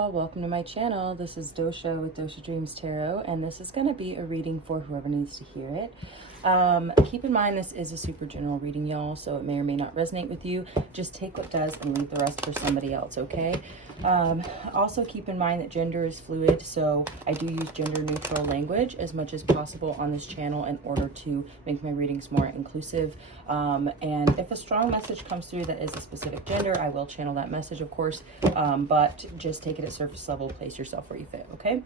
y'all, welcome to my channel. This is Dosha with DoshaDreamsTarot, and this is going to be a reading for whoever needs to hear it. Keep in mind this is a super general reading, y'all, so it may or may not resonate with you. Just take what does and leave the rest for somebody else, okay? Also keep in mind that gender is fluid, so I do use gender neutral language as much as possible on this channel in order to make my readings more inclusive. And if a strong message comes through that is a specific gender, I will channel that message, of course, but just take it at surface level, place yourself where you fit, okay?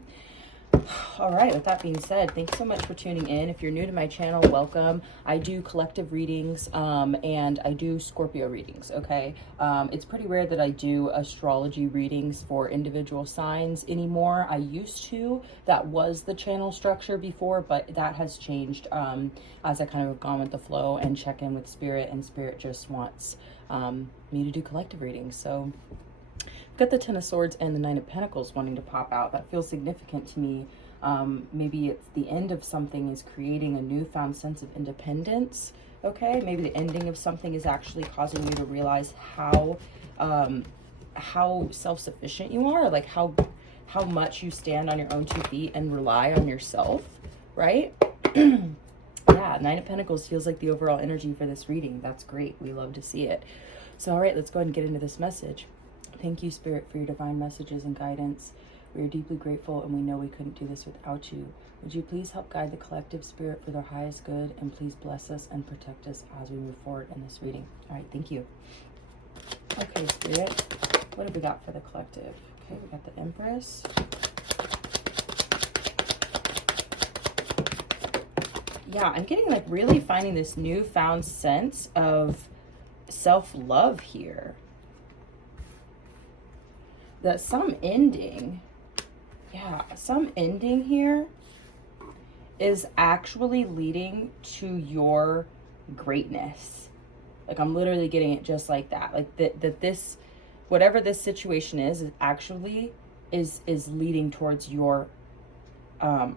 All right, with that being said, thanks so much for tuning in. If you're new to my channel, welcome. I do collective readings and I do Scorpio readings, okay? It's pretty rare that I do astrology readings for individual signs anymore. I used to. That was the channel structure before, but that has changed as I kind of have gone with the flow and check in with Spirit, and Spirit just wants me to do collective readings. So got the Ten of Swords and the Nine of Pentacles wanting to pop out. That feels significant to me. Maybe it's the end of something is creating a newfound sense of independence. Okay, maybe the ending of something is actually causing you to realize how self-sufficient you are, like how much you stand on your own 2 feet and rely on yourself, right? Yeah, Nine of Pentacles feels like the overall energy for this reading. That's great. We love to see it. So, all right, let's go ahead and get into this message. Thank you, Spirit, for your divine messages and guidance. We are deeply grateful, and we know we couldn't do this without you. Would you please help guide the collective, Spirit, for their highest good, and please bless us and protect us as we move forward in this reading. All right, thank you. Okay, Spirit, what have we got for the collective? Okay, we got the Empress. Yeah, I'm getting like really finding this newfound sense of self-love here. That some ending here is actually leading to your greatness. Like, I'm literally getting it just like that. Like that this, whatever this situation is actually is leading towards your, wow,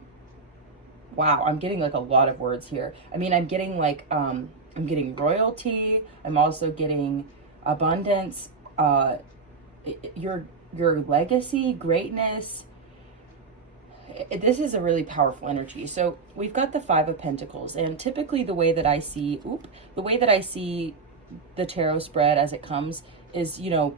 I'm getting like a lot of words here. I mean, I'm getting like, I'm getting royalty. I'm also getting abundance, your legacy, greatness. This is a really powerful energy. So we've got the Five of Pentacles, and typically the way that I see the tarot spread as it comes is, you know,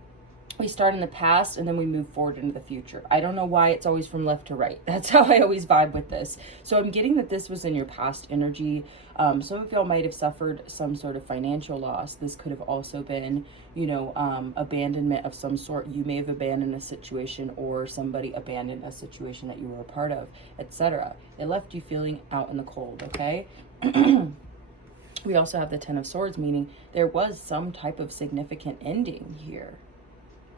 we start in the past and then we move forward into the future. I don't know why it's always from left to right. That's how I always vibe with this. So I'm getting that this was in your past energy. Some of y'all might have suffered some sort of financial loss. This could have also been, you know, abandonment of some sort. You may have abandoned a situation, or somebody abandoned a situation that you were a part of, etc. It left you feeling out in the cold, okay? We also have the Ten of Swords, meaning there was some type of significant ending here.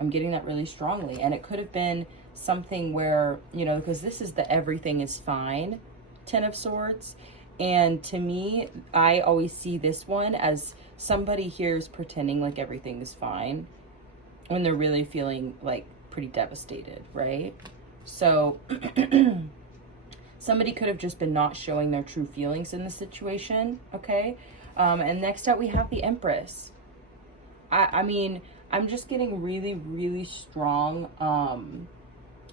I'm getting that really strongly. And it could have been something where, you know, because this is the everything is fine Ten of Swords. And to me, I always see this one as somebody here is pretending like everything is fine when they're really feeling like pretty devastated, right? So somebody could have just been not showing their true feelings in the situation, okay? And next up we have the Empress. I mean, I'm just getting really, really strong,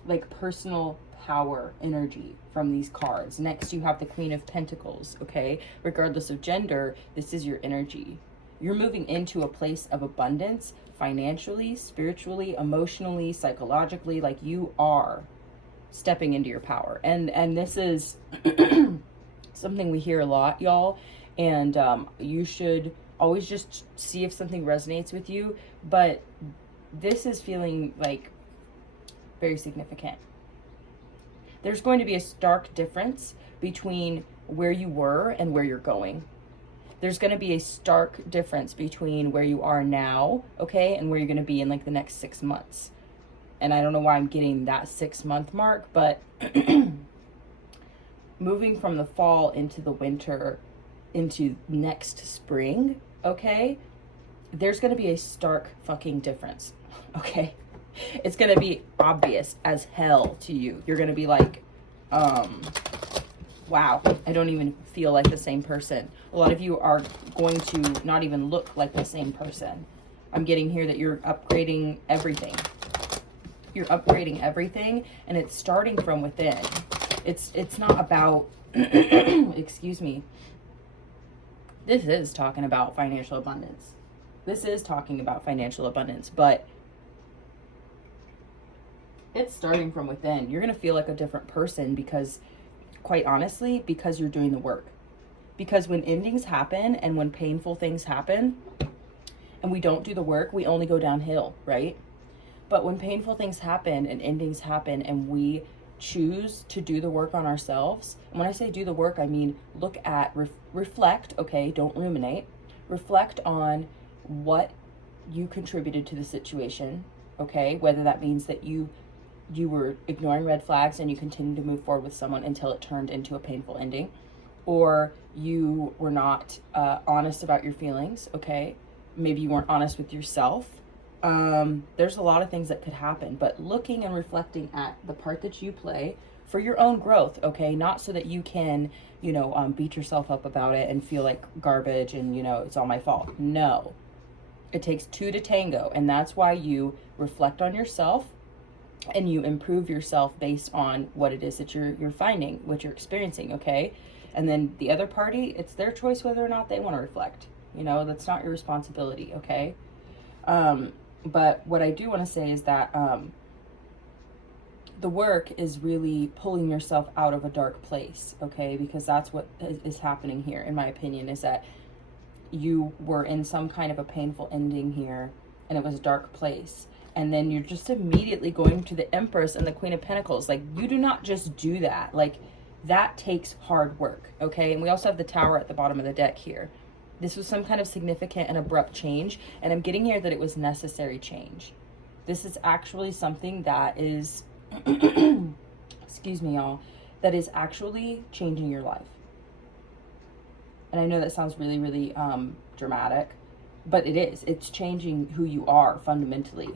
like personal power energy from these cards. Next, you have the Queen of Pentacles, okay? Regardless of gender, this is your energy. You're moving into a place of abundance, financially, spiritually, emotionally, psychologically, like you are stepping into your power. And this is something we hear a lot, y'all. And you should always just see if something resonates with you. But this is feeling like very significant. There's going to be a stark difference between where you were and where you're going. There's going to be a stark difference between where you are now, okay, and where you're going to be in like the next 6 months. And I don't know why I'm getting that 6-month mark, but moving from the fall into the winter into next spring, okay, there's going to be a stark fucking difference, okay? It's going to be obvious as hell to you. You're going to be like, wow, I don't even feel like the same person. A lot of you are going to not even look like the same person. I'm getting here that you're upgrading everything. You're upgrading everything, and it's starting from within. It's not about, excuse me. This is talking about financial abundance. This is talking about financial abundance, but it's starting from within. You're going to feel like a different person because, quite honestly, because you're doing the work. Because when endings happen and when painful things happen and we don't do the work, we only go downhill, right? But when painful things happen and endings happen and we choose to do the work on ourselves, and when I say do the work, I mean look at, reflect, okay, don't ruminate. Reflect on what you contributed to the situation, okay? Whether that means that you were ignoring red flags and you continued to move forward with someone until it turned into a painful ending, or you were not honest about your feelings, okay? Maybe you weren't honest with yourself. There's a lot of things that could happen, but looking and reflecting at the part that you play for your own growth, okay? Not so that you can, beat yourself up about it and feel like garbage and, it's all my fault. No. It takes two to tango, and that's why you reflect on yourself and you improve yourself based on what it is that you're finding, what you're experiencing, okay? And then the other party, it's their choice whether or not they want to reflect. That's not your responsibility, okay? But what I do want to say is that the work is really pulling yourself out of a dark place, okay? Because that's what is happening here, in my opinion, is that you were in some kind of a painful ending here, and it was a dark place. And then you're just immediately going to the Empress and the Queen of Pentacles. Like, you do not just do that. Like, that takes hard work, okay? And we also have the Tower at the bottom of the deck here. This was some kind of significant and abrupt change, and I'm getting here that it was necessary change. This is actually something that is, excuse me, y'all, that is actually changing your life. And I know that sounds really, really dramatic, but it is. It's changing who you are fundamentally,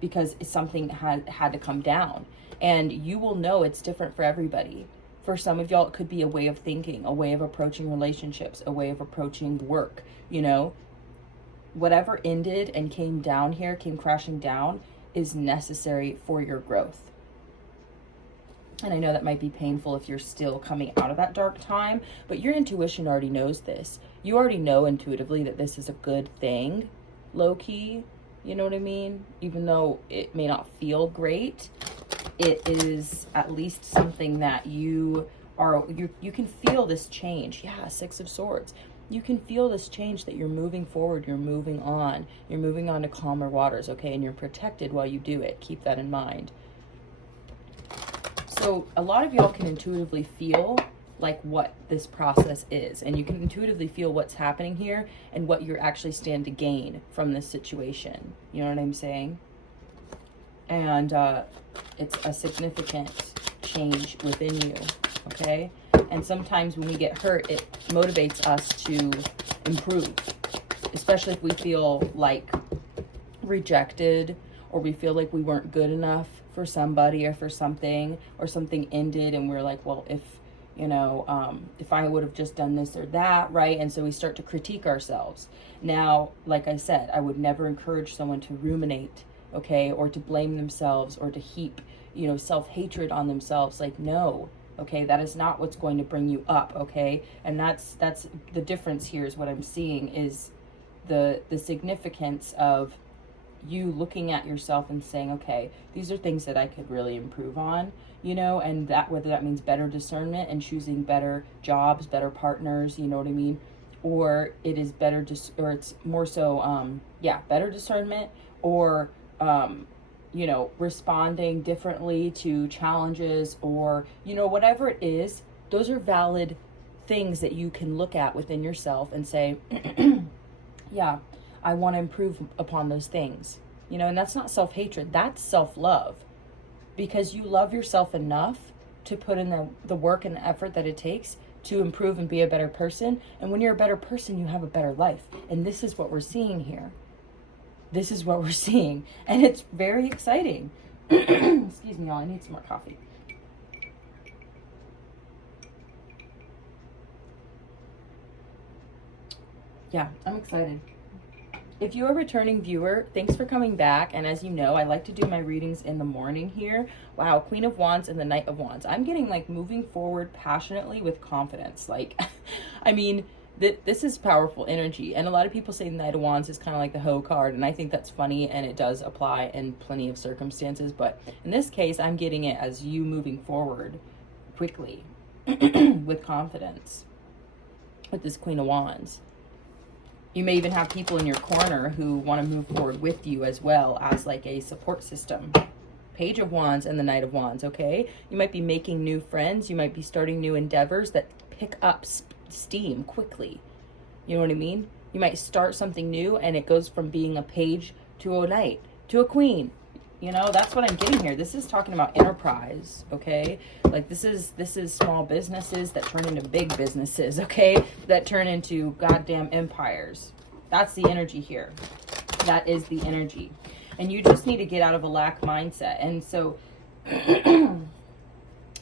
because it's something had to come down. And you will know it's different for everybody. For some of y'all, it could be a way of thinking, a way of approaching relationships, a way of approaching work, Whatever ended and came down here, came crashing down, is necessary for your growth. And I know that might be painful if you're still coming out of that dark time, but your intuition already knows this. You already know intuitively that this is a good thing, low-key, you know what I mean? Even though it may not feel great, it is at least something that you can feel this change. Yeah, Six of Swords. You can feel this change, that you're moving forward, you're moving on to calmer waters, okay? And you're protected while you do it. Keep that in mind. So a lot of y'all can intuitively feel like what this process is, and you can intuitively feel what's happening here and what you're actually stand to gain from this situation. You know what I'm saying? And it's a significant change within you, okay? And sometimes when we get hurt, it motivates us to improve, especially if we feel like rejected, or we feel like we weren't good enough for somebody or for something, or something ended and we're like, well, if I would have just done this or that, right? And so we start to critique ourselves. Now, like I said, I would never encourage someone to ruminate, okay, or to blame themselves, or to heap, self-hatred on themselves. Like, no, okay, that is not what's going to bring you up, okay? And that's the difference here, is what I'm seeing is the significance of you looking at yourself and saying, okay, these are things that I could really improve on, and that, whether that means better discernment and choosing better jobs, better partners, you know what I mean? Or it is better, or it's more so, better discernment, or, responding differently to challenges, or, whatever it is. Those are valid things that you can look at within yourself and say, yeah, I want to improve upon those things, and that's not self-hatred, that's self-love, because you love yourself enough to put in the work and the effort that it takes to improve and be a better person. And when you're a better person, you have a better life. And this is what we're seeing here. This is what we're seeing. And it's very exciting. Excuse me, y'all, I need some more coffee. Yeah, I'm excited. If you're a returning viewer, thanks for coming back. And as you know, I like to do my readings in the morning here. Wow, Queen of Wands and the Knight of Wands. I'm getting like moving forward passionately with confidence. Like, I mean, this is powerful energy. And a lot of people say the Knight of Wands is kind of like the hoe card. And I think that's funny, and it does apply in plenty of circumstances. But in this case, I'm getting it as you moving forward quickly with confidence with this Queen of Wands. You may even have people in your corner who want to move forward with you as well as like a support system. Page of Wands and the Knight of Wands, okay? You might be making new friends. You might be starting new endeavors that pick up steam quickly. You know what I mean? You might start something new and it goes from being a page to a knight to a queen. You know, that's what I'm getting here. This is talking about enterprise, okay? Like this is small businesses that turn into big businesses, okay? That turn into goddamn empires. That's the energy here. That is the energy. And you just need to get out of a lack mindset. And so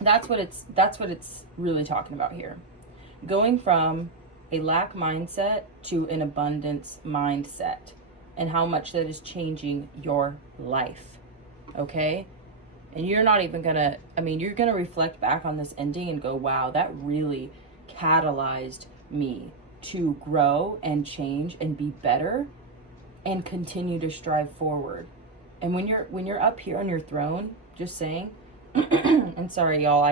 that's what it's really talking about here. Going from a lack mindset to an abundance mindset, and how much that is changing your life. Okay? And you're not even gonna, I mean, you're gonna reflect back on this ending and go, wow, that really catalyzed me to grow and change and be better and continue to strive forward. And when you're up here on your throne, just saying, and sorry y'all,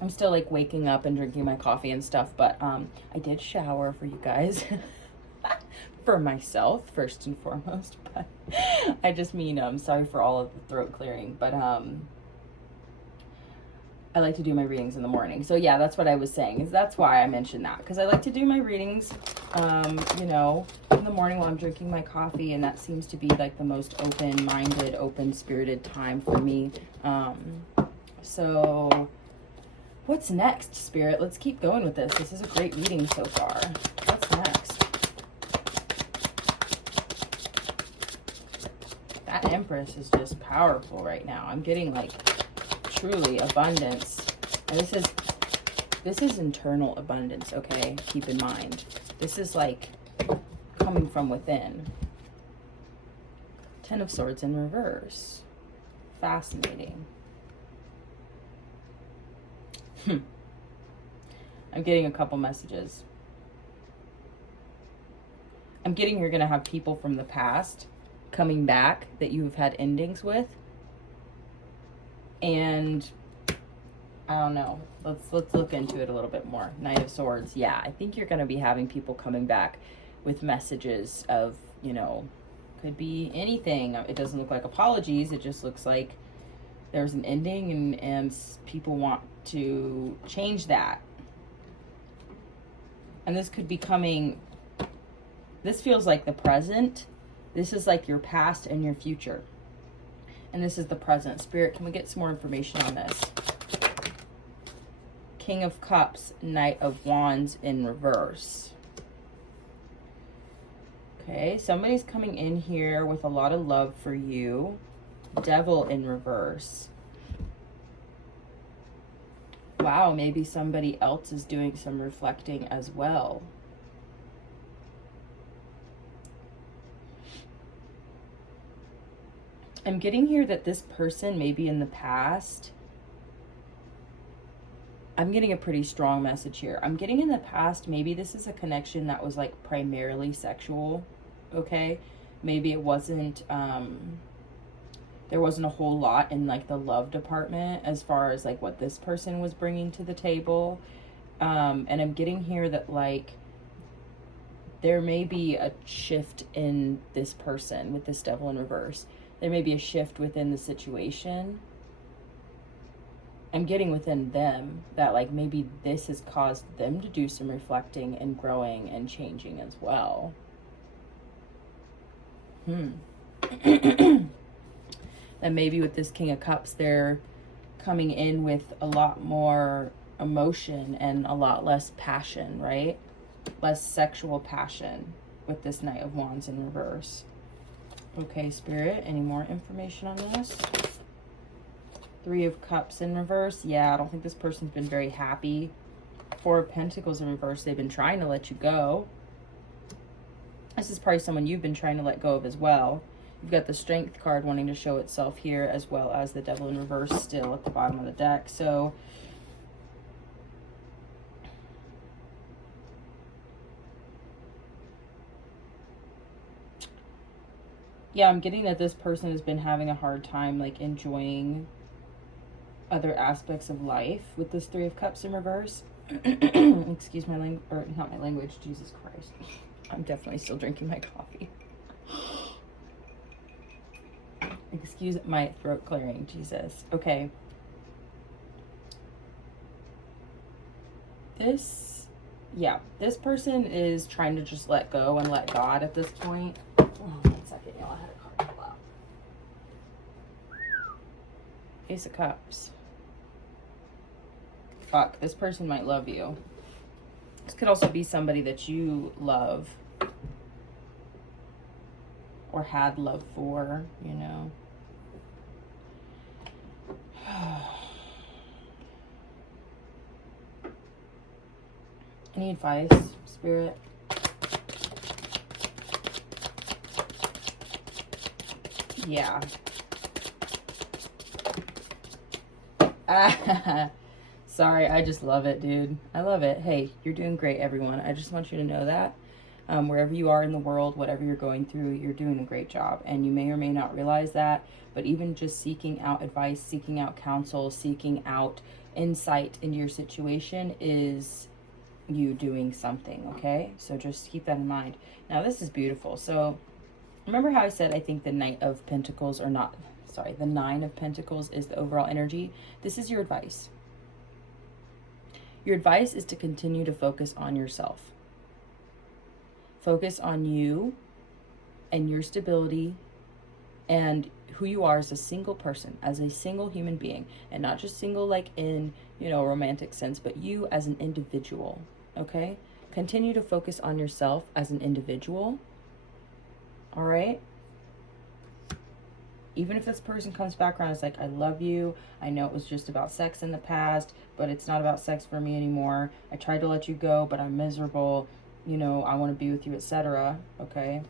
I'm still like waking up and drinking my coffee and stuff, but I did shower for you guys. For myself first and foremost, but I just mean I'm sorry for all of the throat clearing, but I like to do my readings in the morning. So yeah, that's what I was saying, is that's why I mentioned that, because I like to do my readings you know, in the morning while I'm drinking my coffee, and that seems to be like the most open-minded, open-spirited time for me. So what's next, Spirit? Let's keep going with this. This is a great reading so far. What's next? That Empress is just powerful right now. I'm getting like truly abundance. And this is internal abundance, okay? Keep in mind. This is like coming from within. Ten of Swords in reverse. Fascinating. I'm getting a couple messages. I'm getting you're going to have people from the past coming back that you've had endings with. And I don't know. Let's look into it a little bit more. Knight of Swords. Yeah, I think you're going to be having people coming back with messages of, you know, could be anything. It doesn't look like apologies. It just looks like there's an ending and people want to change that. And this could be coming, this feels like the present. This is like your past and your future. And this is the present. Spirit, can we get some more information on this? King of Cups, Knight of Wands in reverse. Okay, somebody's coming in here with a lot of love for you. Devil in reverse. Wow, maybe somebody else is doing some reflecting as well. I'm getting here that this person, maybe in the past, I'm getting a pretty strong message here. I'm getting in the past, maybe this is a connection that was like primarily sexual, okay? Maybe it wasn't, there wasn't a whole lot in like the love department as far as like what this person was bringing to the table. And I'm getting here that like, there may be a shift in this person with this Devil in reverse. There may be a shift within the situation. I'm getting within them that like maybe this has caused them to do some reflecting and growing and changing as well. And maybe with this King of Cups, they're coming in with a lot more emotion and a lot less passion, right? Less sexual passion with this Knight of Wands in reverse. Okay, Spirit, any more information on this? Three of Cups in reverse. Yeah, I don't think this person's been very happy. Four of Pentacles in reverse. They've been trying to let you go. This is probably someone you've been trying to let go of as well. You've got the Strength card wanting to show itself here, as well as the Devil in reverse still at the bottom of the deck. So yeah, I'm getting that this person has been having a hard time, like, enjoying other aspects of life with this Three of Cups in reverse. Excuse my language, or not my language, Jesus Christ. I'm definitely still drinking my coffee. Excuse my throat clearing, Jesus. Okay. This person is trying to just let go and let God at this point. Oh, 1 second, y'all. I had a card fall out. Ace of Cups. Fuck, this person might love you. This could also be somebody that you love or had love for, you know. Any advice, Spirit? Yeah. Sorry, I just love it, dude. I love it. Hey, you're doing great, everyone. I just want you to know that. Wherever you are in the world, whatever you're going through, you're doing a great job. And you may or may not realize that, but even just seeking out advice, seeking out counsel, seeking out insight into your situation is you doing something, okay? So just keep that in mind. Now, this is beautiful. So remember how I said I think the Knight of Pentacles, or not, sorry, the Nine of Pentacles is the overall energy? This is your advice. Your advice is to continue to focus on yourself. Focus on you and your stability and who you are as a single person, as a single human being, and not just single like in, you know, a romantic sense, but you as an individual, okay? Continue to focus on yourself as an individual, all right? Even if this person comes back around, it's like, I love you. I know it was just about sex in the past, but it's not about sex for me anymore. I tried to let you go, but I'm miserable. You know, I want to be with you, etc. Okay?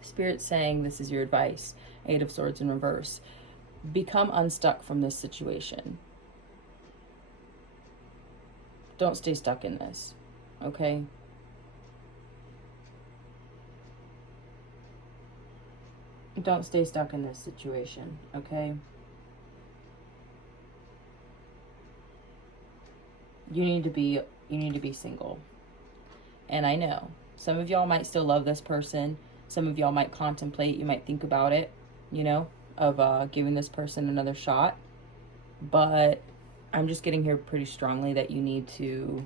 Spirit's saying this is your advice. Eight of Swords in reverse. Become unstuck from this situation. Don't stay stuck in this. Okay? Don't stay stuck in this situation, okay? You need to be single. And I know some of y'all might still love this person. Some of y'all might contemplate, you might think about it, you know, of giving this person another shot. But I'm just getting here pretty strongly that you need to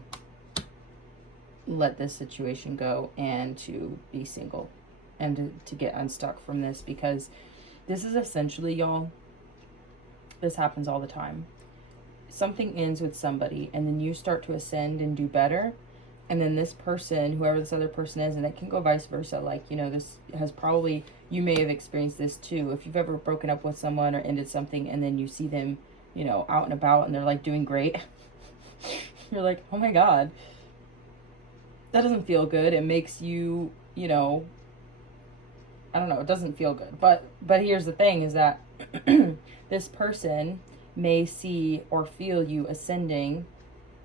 let this situation go and to be single and to get unstuck from this, because this is essentially, y'all, this happens all the time. Something ends with somebody and then you start to ascend and do better. And then this person, whoever this other person is, and it can go vice versa. Like, you know, this has probably, you may have experienced this too. If you've ever broken up with someone or ended something and then you see them, you know, out and about and they're like doing great. You're like, oh my God, that doesn't feel good. It makes you, you know, I don't know, it doesn't feel good. But here's the thing is that this person may see or feel you ascending.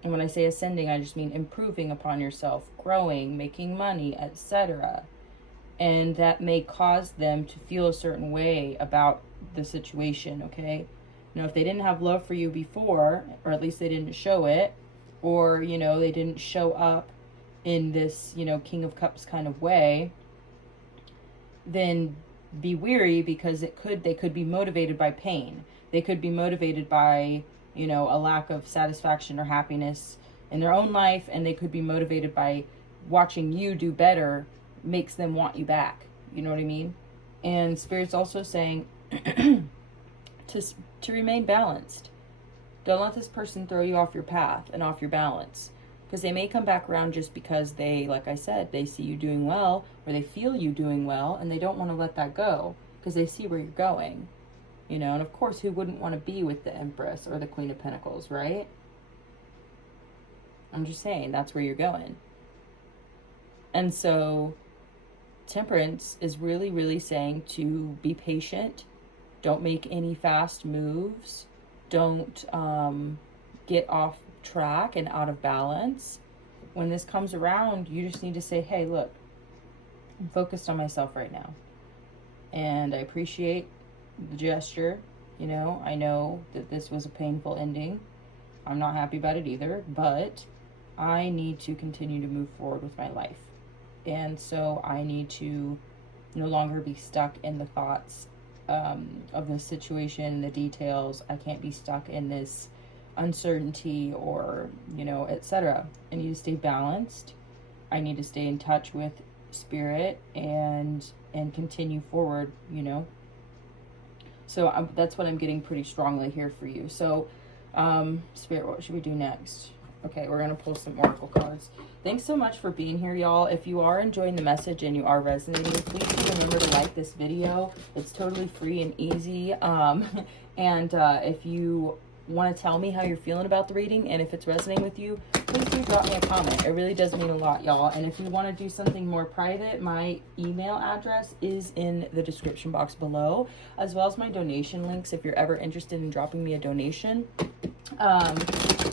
And when I say ascending, I just mean improving upon yourself, growing, making money, etc. And that may cause them to feel a certain way about the situation, okay? You know, if they didn't have love for you before, or at least they didn't show it, or, you know, they didn't show up in this, you know, King of Cups kind of way, then be weary, because they could be motivated by pain. They could be motivated by, you know, a lack of satisfaction or happiness in their own life, and they could be motivated by watching you do better makes them want you back. You know what I mean? And Spirit's also saying to remain balanced. Don't let this person throw you off your path and off your balance, because they may come back around just because they, like I said, they see you doing well, or they feel you doing well, and they don't want to let that go because they see where you're going. You know, and of course, who wouldn't want to be with the Empress or the Queen of Pentacles, right? I'm just saying, that's where you're going. And so Temperance is really, really saying to be patient. Don't make any fast moves. Don't get off track and out of balance. When this comes around, you just need to say, hey, look, I'm focused on myself right now. And I appreciate the gesture. You know, I know that this was a painful ending. I'm not happy about it either, but I need to continue to move forward with my life. And so I need to no longer be stuck in the thoughts of the situation, the details. I can't be stuck in this uncertainty or, you know, etc. I need to stay balanced. I need to stay in touch with spirit and continue forward, you know. So that's what I'm getting pretty strongly here for you. So Spirit, what should we do next? Okay, we're going to pull some oracle cards. Thanks so much for being here, y'all. If you are enjoying the message and you are resonating, please do remember to like this video. It's totally free and easy. If you want to tell me how you're feeling about the reading and if it's resonating with you, please do drop me a comment. It really does mean a lot, y'all. And if you want to do something more private, my email address is in the description box below, as well as my donation links if you're ever interested in dropping me a donation.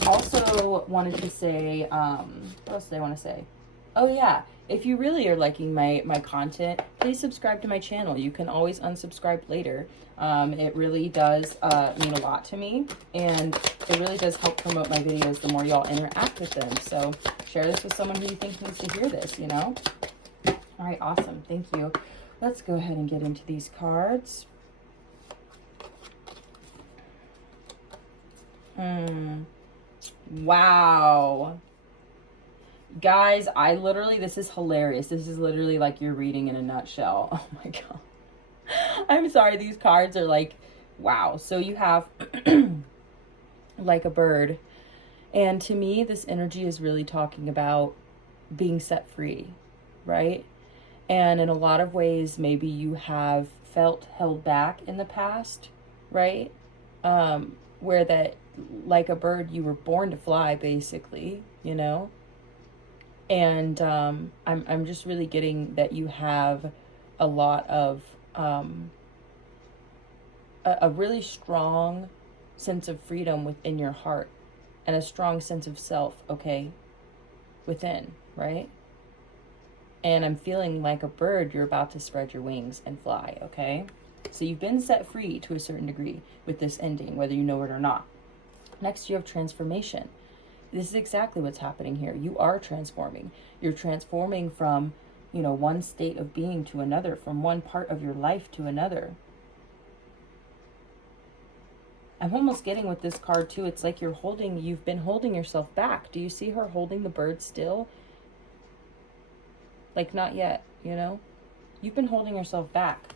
Also wanted to say, what else did I want to say? Oh yeah, if you really are liking my content, please subscribe to my channel. You can always unsubscribe later. It really does mean a lot to me, and it really does help promote my videos the more y'all interact with them. So share this with someone who you think needs to hear this, you know? All right, awesome. Thank you. Let's go ahead and get into these cards. Wow. Guys, this is hilarious. This is literally like your reading in a nutshell. Oh my God. I'm sorry, these cards are like, wow. So you have like a bird. And to me, this energy is really talking about being set free, right? And in a lot of ways, maybe you have felt held back in the past, right? Where that, like a bird, you were born to fly, basically, you know? And I'm just really getting that you have a lot of a really strong sense of freedom within your heart and a strong sense of self, okay, within, right? And I'm feeling like a bird, you're about to spread your wings and fly, okay? So you've been set free to a certain degree with this ending, whether you know it or not. Next, you have transformation. This is exactly what's happening here. You are transforming. You're transforming from, you know, one state of being to another, from one part of your life to another. I'm almost getting with this card too. It's like you've been holding yourself back. Do you see her holding the bird still? Like, not yet, you know? You've been holding yourself back.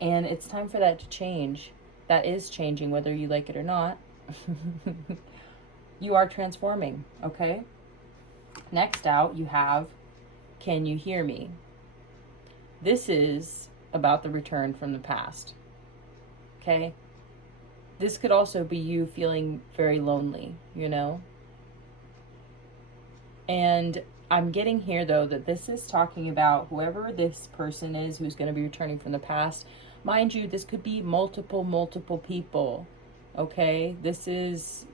And it's time for that to change. That is changing, whether you like it or not. You are transforming, okay? Next out, you have, can you hear me? This is about the return from the past, okay? This could also be you feeling very lonely, you know? And I'm getting here, though, that this is talking about whoever this person is who's going to be returning from the past. Mind you, this could be multiple people. Okay, this is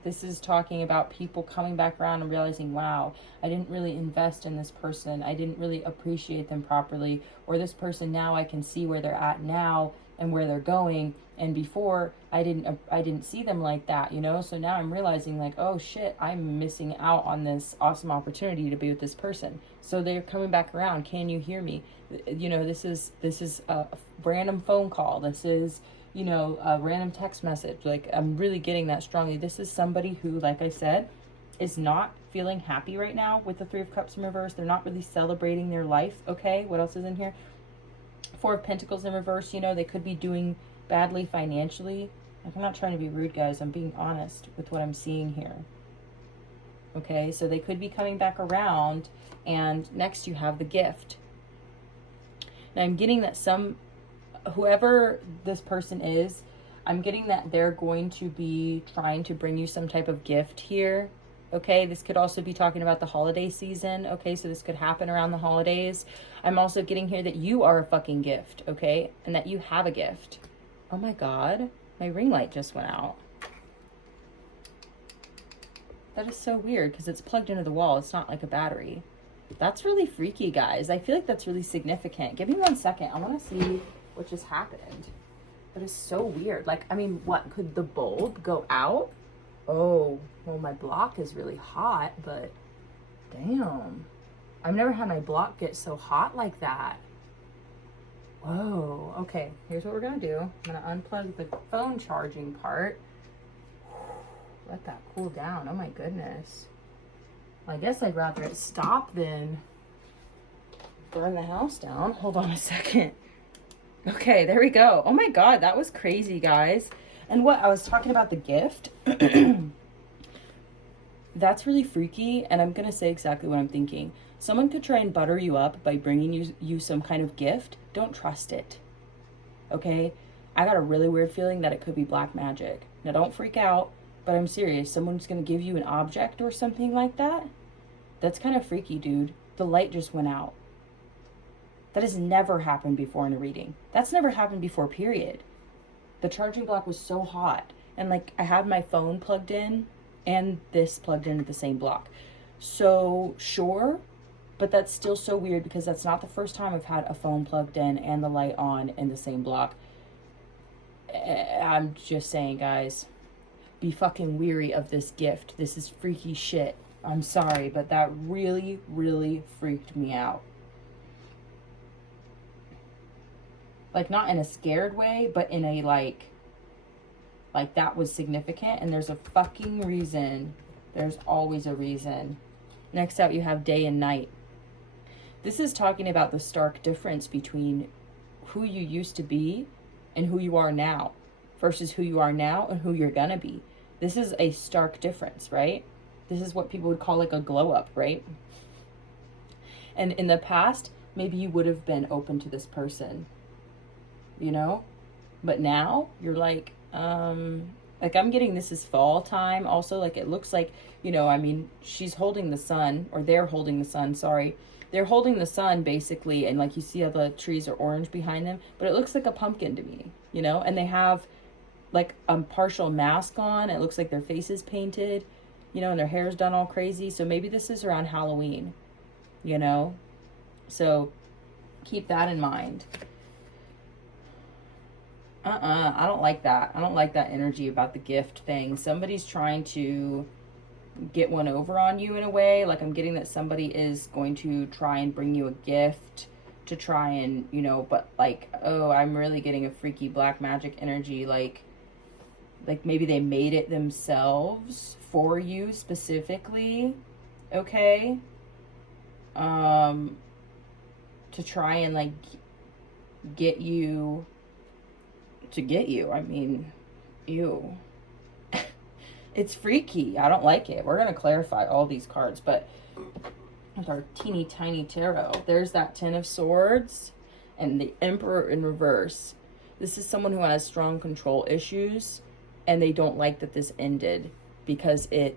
talking about people coming back around and realizing, wow, I didn't really invest in this person. I didn't really appreciate them properly. Or this person, now I can see where they're at now and where they're going. And before, I didn't see them like that, you know? So now I'm realizing, like, oh shit, I'm missing out on this awesome opportunity to be with this person. So they're coming back around. Can you hear me? You know, this is a random phone call. This is, you know, a random text message. Like, I'm really getting that strongly. This is somebody who, like I said, is not feeling happy right now with the Three of Cups in reverse. They're not really celebrating their life, okay? What else is in here? Four of Pentacles in reverse. You know, they could be doing badly financially. Like, I'm not trying to be rude, guys. I'm being honest with what I'm seeing here. Okay, so they could be coming back around. And next you have the gift. Now I'm getting that whoever this person is, I'm getting that they're going to be trying to bring you some type of gift here, Okay, this could also be talking about the holiday season. Okay, so this could happen around the holidays. I'm also getting here that you are a fucking gift, okay? And that you have a gift. Oh my God, my ring light just went out. That is so weird because it's plugged into the wall. It's not like a battery. That's really freaky, guys. I feel like that's really significant. Give me 1 second. I want to see what just happened. That is so weird. Like, I mean, what? Could the bulb go out? Oh, well, my block is really hot, but damn. I've never had my block get so hot like that. Whoa. Okay, here's what we're going to do. I'm going to unplug the phone charging part. Let that cool down. Oh, my goodness. Well, I guess I'd rather it stop than burn the house down. Hold on a second. Okay, there we go. Oh, my God, that was crazy, guys. And what I was talking about, the gift, that's really freaky. And I'm going to say exactly what I'm thinking. Someone could try and butter you up by bringing you some kind of gift. Don't trust it. Okay? I got a really weird feeling that it could be black magic. Now, don't freak out, but I'm serious. Someone's going to give you an object or something like that. That's kind of freaky, dude. The light just went out. That has never happened before in a reading. That's never happened before, period. The charging block was so hot. And like I had my phone plugged in and this plugged into the same block. So sure, but that's still so weird because that's not the first time I've had a phone plugged in and the light on in the same block. I'm just saying, guys, be fucking weary of this gift. This is freaky shit. I'm sorry, but that really, really freaked me out. Like, not in a scared way, but in a, like that was significant. And there's a fucking reason. There's always a reason. Next up, you have day and night. This is talking about the stark difference between who you used to be and who you are now versus who you are now and who you're gonna be. This is a stark difference, right? This is what people would call like a glow up, right? And in the past, maybe you would have been open to this person, you know? But now you're like I'm getting this is fall time also. Like, it looks like, you know, I mean, she's holding the sun, or they're holding the sun, sorry. They're holding the sun basically, and like you see how the trees are orange behind them, but it looks like a pumpkin to me, you know? And they have like a partial mask on. It looks like their face is painted, you know, and their hair's done all crazy. So maybe this is around Halloween, you know? So keep that in mind. I don't like that. I don't like that energy about the gift thing. Somebody's trying to get one over on you in a way. Like, I'm getting that somebody is going to try and bring you a gift to try and, you know, but like, oh, I'm really getting a freaky black magic energy. Like maybe they made it themselves for you specifically. Okay. To try and like get you. I mean, ew. It's freaky. I don't like it. We're going to clarify all these cards, but with our teeny tiny tarot, there's that Ten of Swords and the Emperor in reverse. This is someone who has strong control issues, and they don't like that this ended because it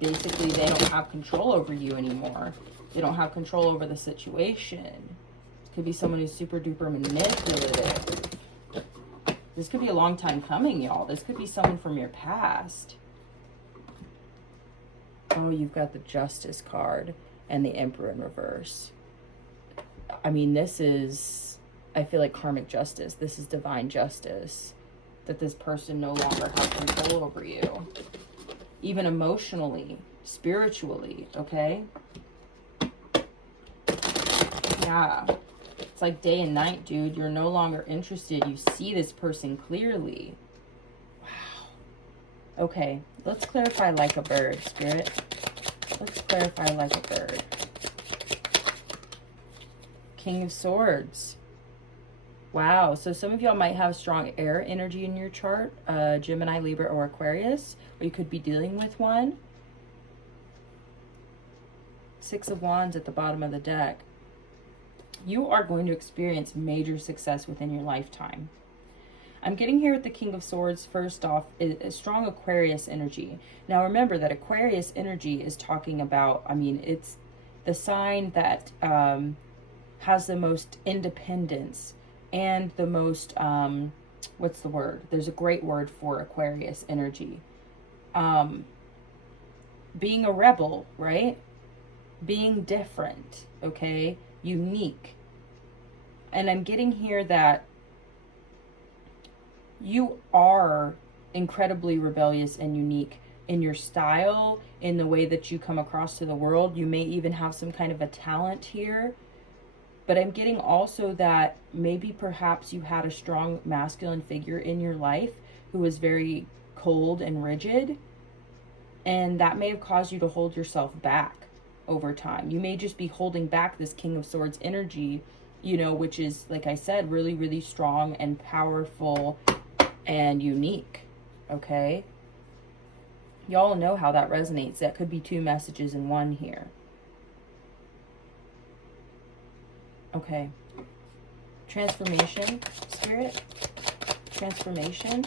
basically, they don't have control over you anymore. They don't have control over the situation. It could be someone who's super duper manipulative. This could be a long time coming, y'all. This could be someone from your past. Oh, you've got the Justice card and the Emperor in reverse. I mean, this is, I feel like karmic justice. This is divine justice. That this person no longer has control over you. Even emotionally, spiritually, okay? Yeah. It's like day and night, dude. You're no longer interested. You see this person clearly. Wow. Okay, let's clarify like a bird, Spirit. Let's clarify like a bird. King of Swords. Wow, so some of y'all might have strong air energy in your chart. Gemini, Libra, or Aquarius. Or you could be dealing with one. Six of Wands at the bottom of the deck. You are going to experience major success within your lifetime. I'm getting here with the King of Swords, first off, a strong Aquarius energy. Now remember that Aquarius energy is talking about, I mean, it's the sign that has the most independence and the most, what's the word? There's a great word for Aquarius energy. Being a rebel, right? Being different, okay? Unique. And I'm getting here that you are incredibly rebellious and unique in your style, in the way that you come across to the world. You may even have some kind of a talent here. But I'm getting also that maybe perhaps you had a strong masculine figure in your life who was very cold and rigid. And that may have caused you to hold yourself back over time. You may just be holding back this King of Swords energy, you know, which is, like I said, really, really strong and powerful and unique, okay? Y'all know how that resonates. That could be two messages in one here. Okay. Transformation, Spirit. Transformation.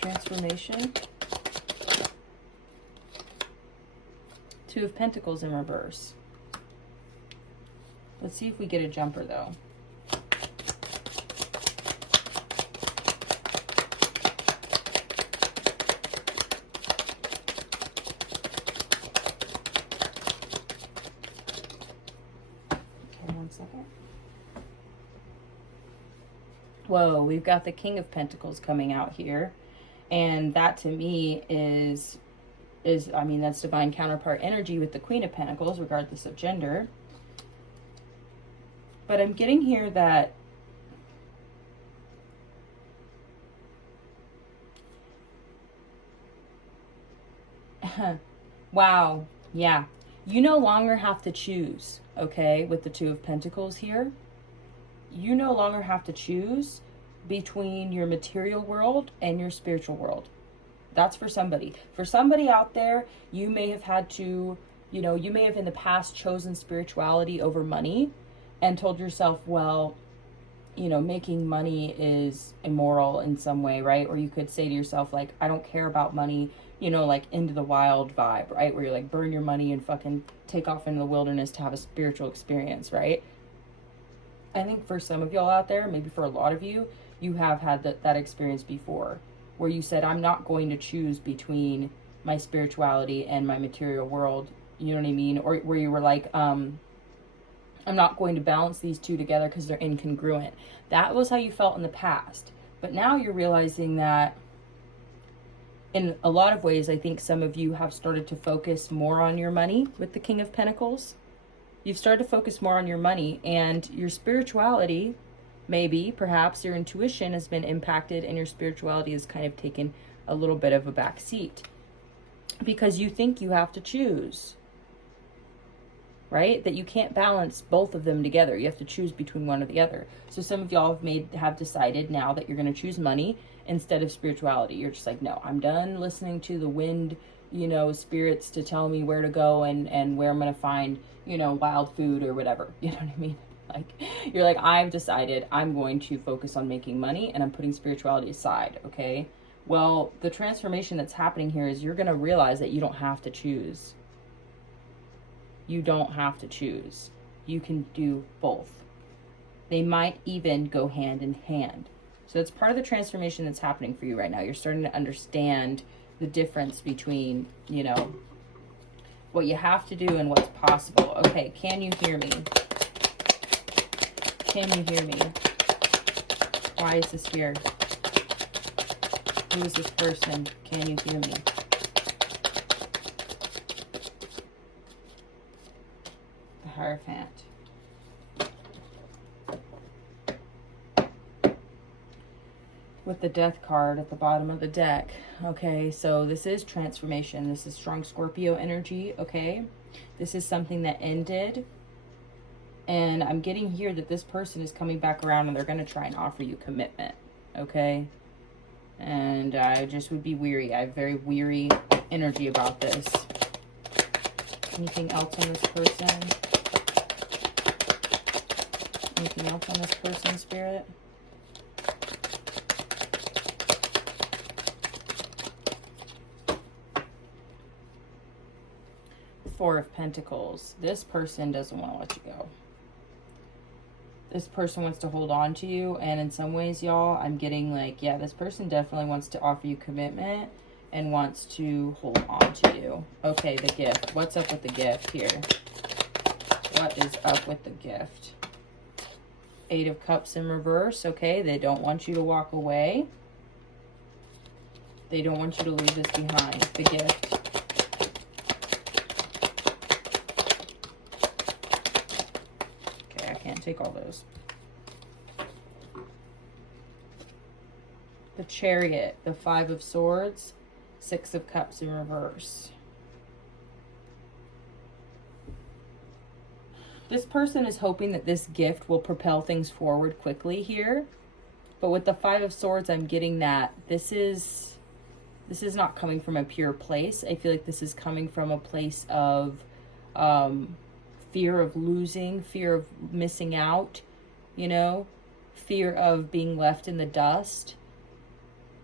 Transformation. Two of Pentacles in reverse. Let's see if we get a jumper, though. Whoa, we've got the King of Pentacles coming out here. And that to me is I mean, that's divine counterpart energy with the Queen of Pentacles, regardless of gender. But I'm getting here that wow, yeah. You no longer have to choose, okay, with the Two of Pentacles here. You no longer have to choose between your material world and your spiritual world. That's for somebody. For somebody out there, you may have had to, you know, you may have in the past chosen spirituality over money and told yourself, well, you know, making money is immoral in some way, right? Or you could say to yourself, like, I don't care about money, you know, like Into the Wild vibe, right? Where you're like, burn your money and fucking take off into the wilderness to have a spiritual experience, right? I think for some of y'all out there, maybe for a lot of you, you have had that experience before, where you said, I'm not going to choose between my spirituality and my material world, you know what I mean? Or where you were like, I'm not going to balance these two together because they're incongruent. That was how you felt in the past. But now you're realizing that in a lot of ways, I think some of you have started to focus more on your money with the King of Pentacles. You've started to focus more on your money, and your spirituality, maybe, perhaps your intuition has been impacted, and your spirituality has kind of taken a little bit of a back seat because you think you have to choose, right? That you can't balance both of them together. You have to choose between one or the other. So some of y'all have decided now that you're going to choose money instead of spirituality. You're just like, no, I'm done listening to the wind, you know, spirits to tell me where to go and where I'm going to find, you know, wild food or whatever. You know what I mean? Like, you're like, I've decided I'm going to focus on making money and I'm putting spirituality aside, okay? Well, the transformation that's happening here is you're going to realize that you don't have to choose. You don't have to choose. You can do both. They might even go hand in hand. So it's part of the transformation that's happening for you right now. You're starting to understand the difference between, you know, what you have to do and what's possible. Okay, can you hear me? Can you hear me? Why is this here? Who is this person? Can you hear me? The Hierophant. With the Death card at the bottom of the deck. Okay, so this is transformation. This is strong Scorpio energy, okay? This is something that ended. And I'm getting here that this person is coming back around and they're going to try and offer you commitment, okay? And I just would be weary. I have very weary energy about this. Anything else on this person? Anything else on this person, Spirit? Four of Pentacles. This person doesn't want to let you go. This person wants to hold on to you, and in some ways, y'all, I'm getting like, yeah, this person definitely wants to offer you commitment and wants to hold on to you. Okay, the gift. What's up with the gift here? What is up with the gift? Eight of Cups in reverse. Okay, they don't want you to walk away. They don't want you to leave this behind. The gift. Okay, I can't take all those. The Chariot, the Five of Swords, Six of Cups in reverse. This person is hoping that this gift will propel things forward quickly here. But with the Five of Swords, I'm getting that this is not coming from a pure place. I feel like this is coming from a place of fear of losing, fear of missing out, you know, fear of being left in the dust.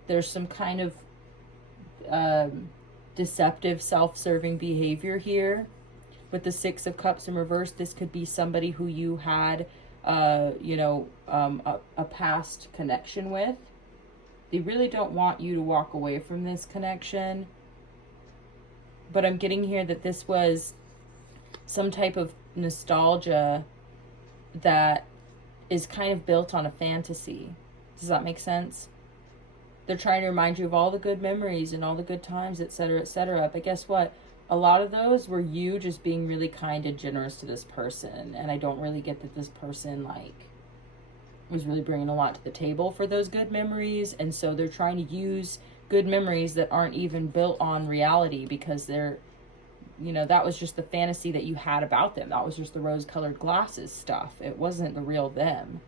There's some kind of deceptive, self-serving behavior here. With the Six of Cups in reverse, this could be somebody who you had, you know, a past connection with. They really don't want you to walk away from this connection. But I'm getting here that this was some type of nostalgia that is kind of built on a fantasy. Does that make sense? They're trying to remind you of all the good memories and all the good times, etc., etc. But guess what? A lot of those were you just being really kind and generous to this person. And I don't really get that this person, like, was really bringing a lot to the table for those good memories. And so they're trying to use good memories that aren't even built on reality because they're, you know, that was just the fantasy that you had about them. That was just the rose-colored glasses stuff. It wasn't the real them,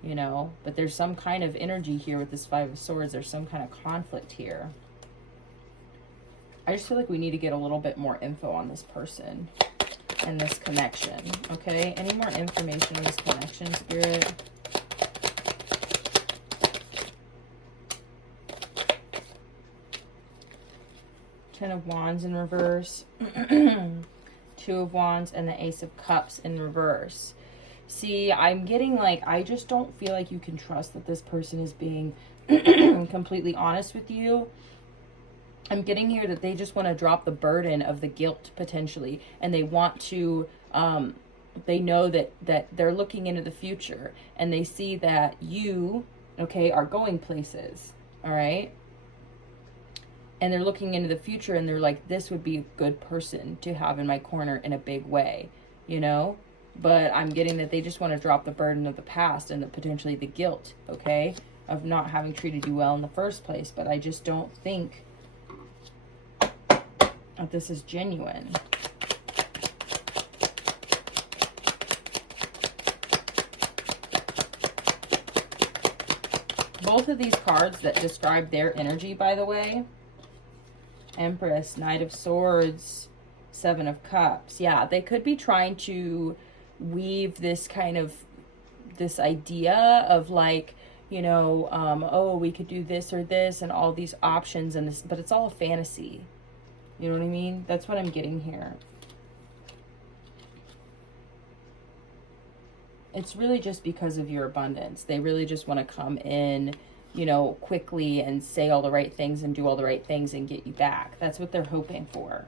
you know. But there's some kind of energy here with this Five of Swords. There's some kind of conflict here. I just feel like we need to get a little bit more info on this person and this connection, okay? Any more information on this connection, Spirit? Ten of Wands in reverse, Two of Wands, and the Ace of Cups in reverse. See, I'm getting like, I just don't feel like you can trust that this person is being completely honest with you. I'm getting here that they just want to drop the burden of the guilt potentially, and they want to, they know that they're looking into the future, and they see that you, okay, are going places, all right? And they're looking into the future, and they're like, this would be a good person to have in my corner in a big way, you know? But I'm getting that they just want to drop the burden of the past and potentially the guilt, okay, of not having treated you well in the first place. But I just don't think that this is genuine. Both of these cards that describe their energy, by the way, Empress, Knight of Swords, Seven of Cups. Yeah, they could be trying to weave this kind of, this idea of like, you know, oh, we could do this or this and all these options and this, but it's all a fantasy. You know what I mean? That's what I'm getting here. It's really just because of your abundance. They really just want to come in, you know, quickly and say all the right things and do all the right things and get you back. That's what they're hoping for.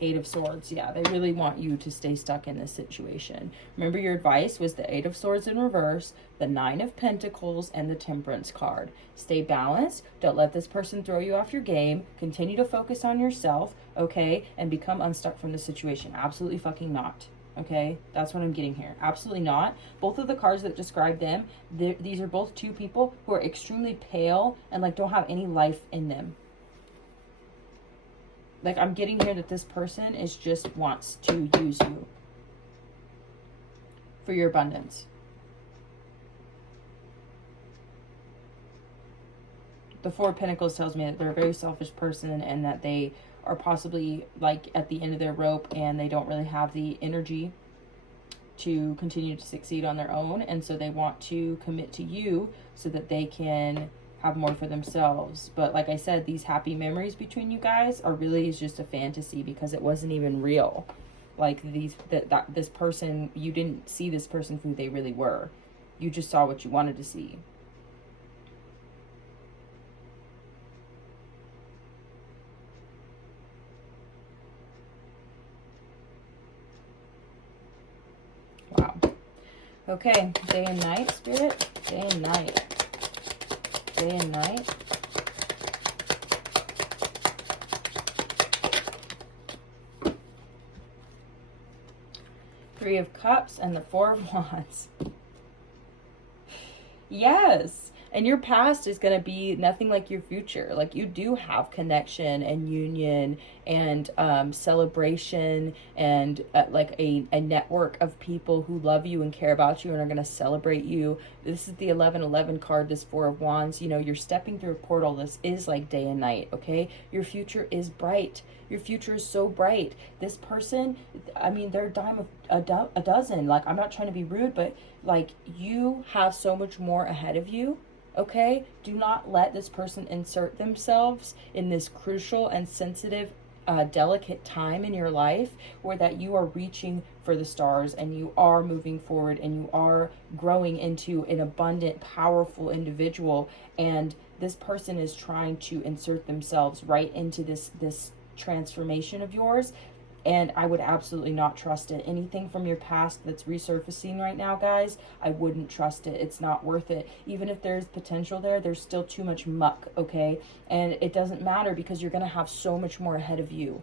Eight of Swords. Yeah, they really want you to stay stuck in this situation. Remember, your advice was the Eight of Swords in reverse, the Nine of Pentacles, and the Temperance card. Stay balanced. Don't let this person throw you off your game. Continue to focus on yourself, okay? And become unstuck from the situation. Absolutely fucking not. Okay? That's what I'm getting here. Absolutely not. Both of the cards that describe them, these are both two people who are extremely pale and like don't have any life in them. Like, I'm getting here that this person is just wants to use you for your abundance. The Four of Pentacles tells me that they're a very selfish person and that they are possibly like at the end of their rope and they don't really have the energy to continue to succeed on their own. And so they want to commit to you so that they can have more for themselves. But like I said, these happy memories between you guys are really is just a fantasy, because it wasn't even real. Like this person, you didn't see this person for who they really were. You just saw what you wanted to see. Wow. Okay, day and night, Spirit. Day and night. Day and night. Three of Cups and the Four of Wands. Yes. And your past is going to be nothing like your future. Like, you do have connection and union and celebration and like a network of people who love you and care about you and are going to celebrate you. This is the 1111 card, this Four of Wands. You know, you're stepping through a portal. This is like day and night, okay? Your future is bright. Your future is so bright. This person, I mean, they're a dime of a dozen. Like, I'm not trying to be rude, but like, you have so much more ahead of you. Okay, do not let this person insert themselves in this crucial and sensitive, delicate time in your life where that you are reaching for the stars and you are moving forward and you are growing into an abundant, powerful individual. And this person is trying to insert themselves right into this transformation of yours. And I would absolutely not trust it. Anything from your past that's resurfacing right now, guys, I wouldn't trust it. It's not worth it. Even if there's potential there, there's still too much muck, okay? And it doesn't matter because you're going to have so much more ahead of you.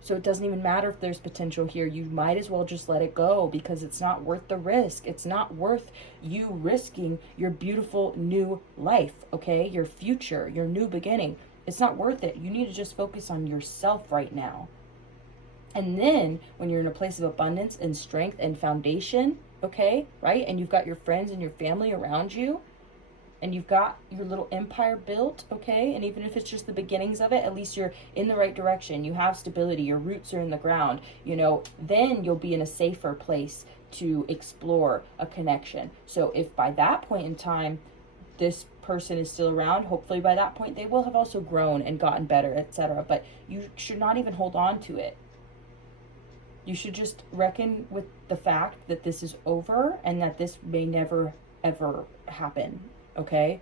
So it doesn't even matter if there's potential here. You might as well just let it go because it's not worth the risk. It's not worth you risking your beautiful new life, okay? Your future, your new beginning. It's not worth it. You need to just focus on yourself right now. And then when you're in a place of abundance and strength and foundation, okay, right? And you've got your friends and your family around you, and you've got your little empire built, okay? And even if it's just the beginnings of it, at least you're in the right direction. You have stability. Your roots are in the ground, you know, then you'll be in a safer place to explore a connection. So if by that point in time, this person is still around, hopefully by that point, they will have also grown and gotten better, etc. But you should not even hold on to it. You should just reckon with the fact that this is over and that this may never, ever happen, okay?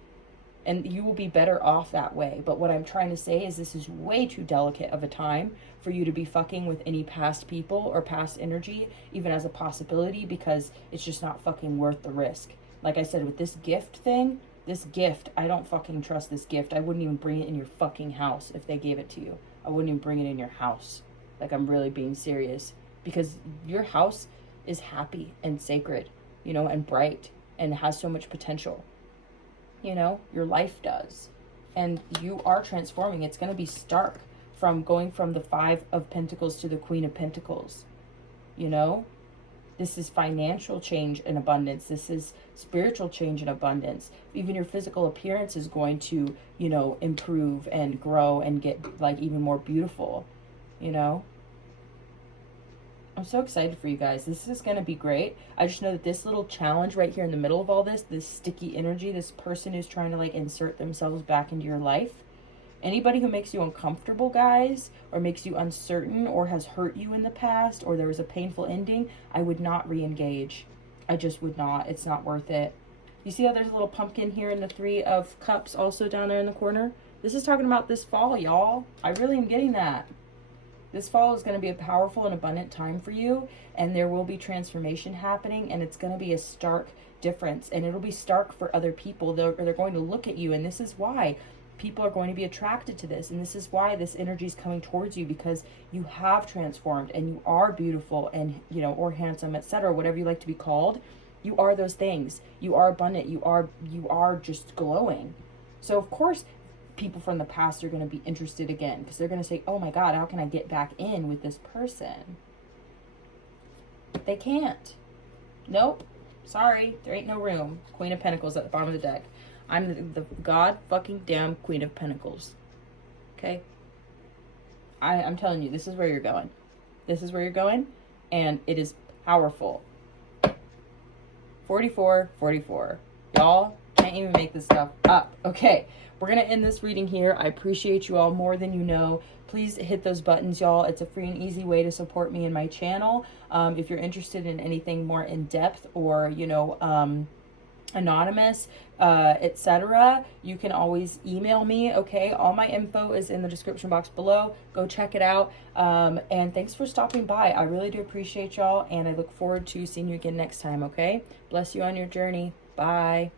And you will be better off that way. But what I'm trying to say is this is way too delicate of a time for you to be fucking with any past people or past energy, even as a possibility, because it's just not fucking worth the risk. Like I said, with this gift thing, this gift, I don't fucking trust this gift. I wouldn't even bring it in your fucking house if they gave it to you. I wouldn't even bring it in your house. Like, I'm really being serious. Because your house is happy and sacred, you know, and bright and has so much potential. You know, your life does. And you are transforming. It's going to be stark from going from the Five of Pentacles to the Queen of Pentacles. You know, this is financial change and abundance. This is spiritual change and abundance. Even your physical appearance is going to, you know, improve and grow and get like even more beautiful, you know. I'm so excited for you guys. This is going to be great. I just know that this little challenge right here in the middle of all this sticky energy, this person who's trying to like insert themselves back into your life. Anybody who makes you uncomfortable, guys, or makes you uncertain or has hurt you in the past or there was a painful ending, I would not re-engage. I just would not. It's not worth it. You see how there's a little pumpkin here in the Three of Cups also down there in the corner? This is talking about this fall, y'all. I really am getting that. This fall is going to be a powerful and abundant time for you, and there will be transformation happening, and it's going to be a stark difference, and it'll be stark for other people. They're going to look at you, and this is why people are going to be attracted to this, and this is why this energy is coming towards you, because you have transformed, and you are beautiful, and, you know, or handsome, etc., whatever you like to be called. You are those things. You are abundant. You are just glowing. So, of course, people from the past are going to be interested again because they're going to say, oh my God, how can I get back in with this person? They can't. Nope. Sorry. There ain't no room. Queen of Pentacles at the bottom of the deck. I'm the God fucking damn Queen of Pentacles. Okay? I'm telling you, this is where you're going. This is where you're going. And it is powerful. 44, 44. Y'all can't even make this stuff up. Okay, we're going to end this reading here. I appreciate you all more than you know. Please hit those buttons, y'all. It's a free and easy way to support me and my channel. If you're interested in anything more in depth or, you know, anonymous, etc., you can always email me. Okay, all my info is in the description box below. Go check it out. And thanks for stopping by. I really do appreciate y'all, and I look forward to seeing you again next time. Okay, bless you on your journey. Bye.